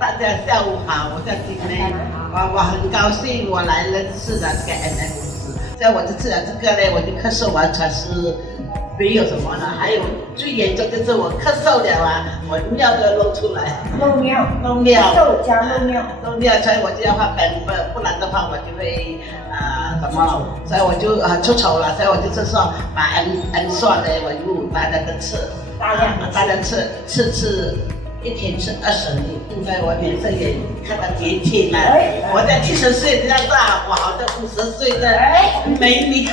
大家下午好，我叫金妹，我很高兴我来认识了这个 NF 公司。在我这次的这个呢，我就咳嗽完全是没有什么了，还有最严重就是我咳嗽了啊，我尿都漏出来。漏尿，咳嗽加漏尿，所以我就要换本本，不然的话我就会什么，所以我就出丑了，所以我就是说把 N 刷的我就大量的吃，大量吃。一天吃20粒，应该我脸色也看到年轻了。我在70岁这样大，我好像50岁的美女。